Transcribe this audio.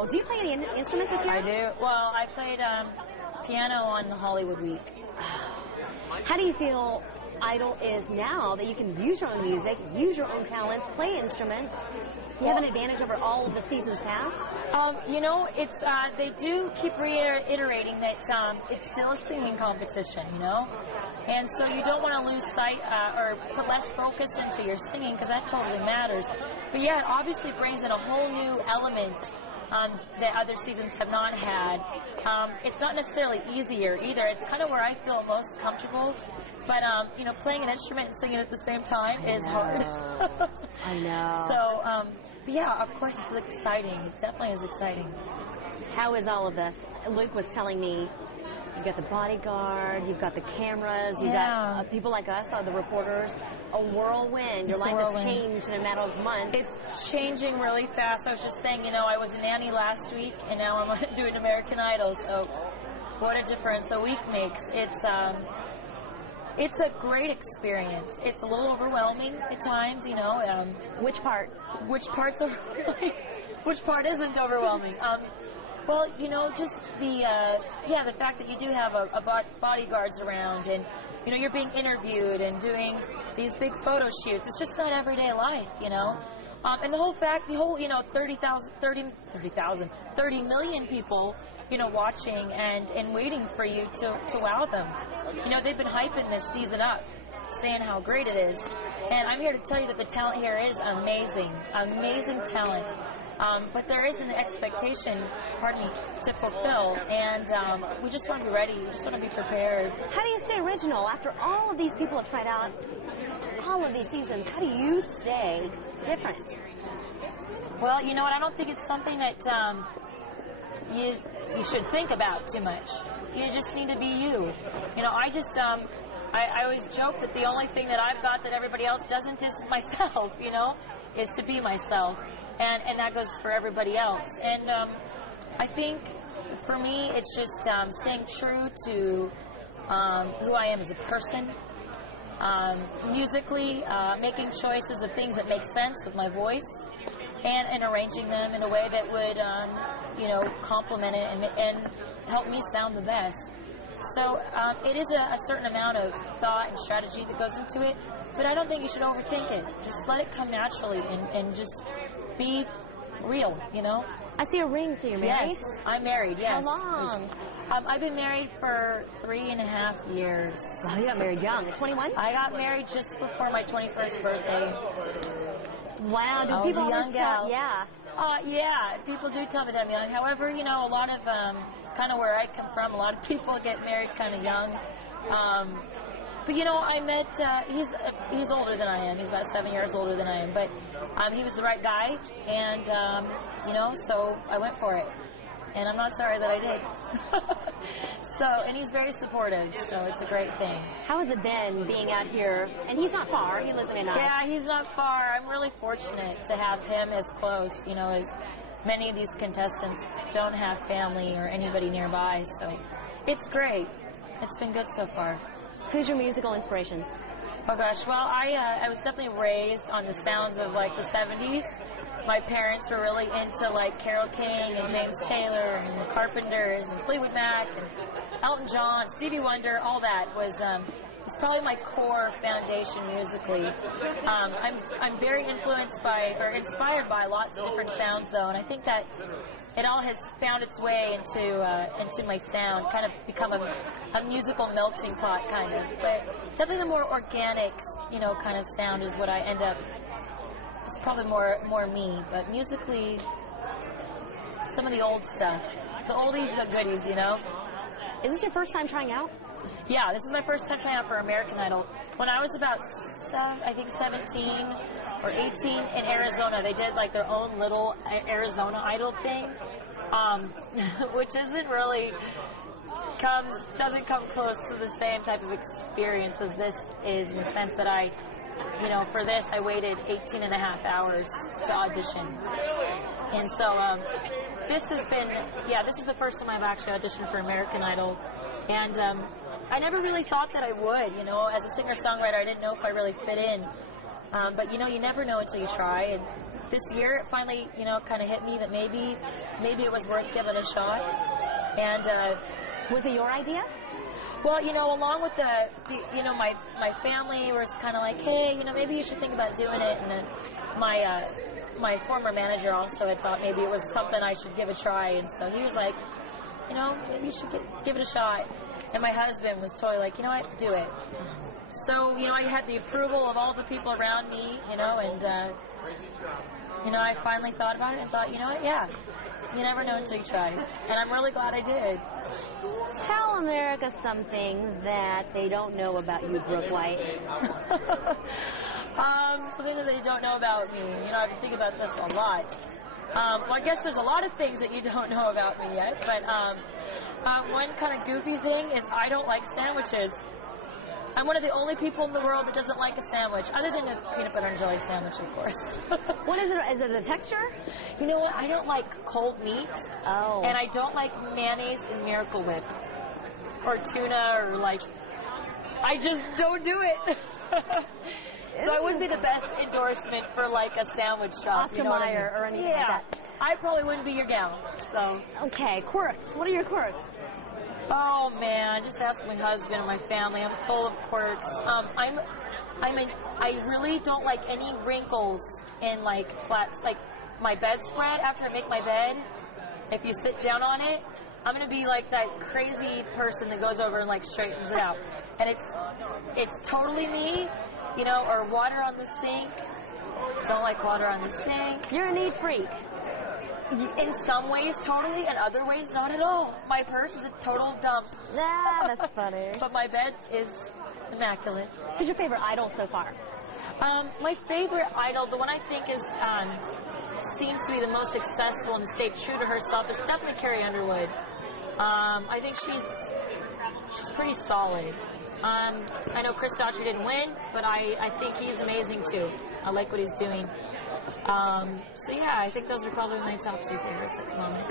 Wow. Do you play any instruments this year? I do. Well, I played piano on the Hollywood Week. How do you feel Idol is now that you can use your own music, use your own talents, play instruments? You have an advantage over all of the seasons past? You know, it's they do keep reiterating that it's still a singing competition, you know? And so you don't want to lose sight or put less focus into your singing because that totally matters. But yeah, it obviously brings in a whole new element that other seasons have not had. It's not necessarily easier either. It's kind of where I feel most comfortable. But, you know, playing an instrument and singing at the same time is hard. I know. So, but yeah, of course it's exciting. It definitely is exciting. How is all of this? Luke was telling me you've got the bodyguard, you've got the cameras, you've got people like us, the reporters, a whirlwind. Your life has changed in a matter of months. It's changing really fast. I was just saying, you know, I was a nanny last week, and now I'm doing American Idol, so what a difference a week makes. It's a great experience. It's a little overwhelming at times, you know. Which part? Which parts are which part isn't overwhelming? Well, you know, just the fact that you do have a bodyguards around, and you know you're being interviewed and doing these big photo shoots. It's just not everyday life, you know. And the whole 30 million people, you know, watching and waiting for you to wow them. You know, they've been hyping this season up, saying how great it is. And I'm here to tell you that the talent here is amazing, amazing talent. But there is an expectation, to fulfill, and we just want to be ready. We just want to be prepared. How do you stay original after all of these people have tried out all of these seasons? How do you stay different? Well, you know what? I don't think it's something that you should think about too much. You just need to be you. You know, I always joke that the only thing that I've got that everybody else doesn't is myself. You know, is to be myself. And that goes for everybody else. And I think for me, it's just staying true to who I am as a person. Musically, making choices of things that make sense with my voice, and arranging them in a way that would, you know, complement it and help me sound the best. So it is a certain amount of thought and strategy that goes into it, but I don't think you should overthink it. Just let it come naturally and just be real, you know? I see a ring, so you're married? Yes, I'm married, yes. How long? I've been married for 3.5 years. Wow, you got married young, at 21? I got married just before my 21st birthday. Wow, do people always tell? Yeah. Yeah, people do tell me that I'm young. However, you know, a lot of, kind of where I come from, a lot of people get married kind of young. But, you know, I met, he's older than I am. He's about 7 years older than I am. But he was the right guy, and, you know, so I went for it. And I'm not sorry that I did. So, and he's very supportive, so it's a great thing. How has it been being out here? And he's not far. He lives in Anaheim. Yeah, he's not far. I'm really fortunate to have him as close, you know, as many of these contestants don't have family or anybody nearby. So it's great. It's been good so far. Who's your musical inspirations? Oh gosh, well, I was definitely raised on the sounds of like the 70s. My parents were really into like Carole King and James Taylor and the Carpenters and Fleetwood Mac and Elton John, Stevie Wonder. All that was it's probably my core foundation musically. I'm very influenced by or inspired by lots of different sounds though, and I think that it all has found its way into my sound, kind of become a musical melting pot kind of. But definitely the more organic, you know, kind of sound is what I end up. It's probably more me, but musically, some of the old stuff, the oldies but goodies, you know. Is this your first time trying out? Yeah, this is my first time trying out for American Idol. When I was about, I think 17 or 18 in Arizona, they did like their own little Arizona Idol thing, which isn't really doesn't come close to the same type of experience as this is, in the sense that for this, I waited 18 and a half hours to audition. And so this is the first time I've actually auditioned for American Idol. And I never really thought that I would, as a singer-songwriter, I didn't know if I really fit in. But, you never know until you try. And this year it finally, kind of hit me that maybe it was worth giving a shot. And was it your idea? Well, along with my family was kind of like, hey, maybe you should think about doing it. And then my former manager also had thought maybe it was something I should give a try. And so he was like, maybe you should give it a shot. And my husband was totally like, what, do it. So, I had the approval of all the people around me, and, I finally thought about it and thought, what, yeah, you never know until you try. And I'm really glad I did. Tell America something that they don't know about you, Brooke White. Something that they don't know about me. I've been thinking about this a lot. Well, I guess there's a lot of things that you don't know about me yet, but one kind of goofy thing is I don't like sandwiches. I'm one of the only people in the world that doesn't like a sandwich, other than a peanut butter and jelly sandwich, of course. What is it? Is it the texture? You know what? I don't like cold meat. Oh. And I don't like mayonnaise and Miracle Whip. Or tuna, or I just don't do it. So I wouldn't be the best endorsement for a sandwich shop. Oscar Mayer or anything like that. I probably wouldn't be your gal. So. Okay, quirks. What are your quirks? Oh man, just ask my husband and my family. I'm full of quirks. I really don't like any wrinkles in flats. My bedspread, after I make my bed, if you sit down on it, I'm gonna be like that crazy person that goes over and straightens it out. And it's totally me, or water on the sink. Don't like water on the sink. You're a neat freak. In some ways, totally. In other ways, not at all. My purse is a total dump. Ah, that's funny. But my bed is immaculate. Who's your favorite idol so far? My favorite idol, the one I think seems to be the most successful and stayed true to herself, is definitely Carrie Underwood. I think she's pretty solid. I know Chris Daughtry didn't win, but I think he's amazing too. I like what he's doing. So yeah, I think those are probably my top two favorites at the moment.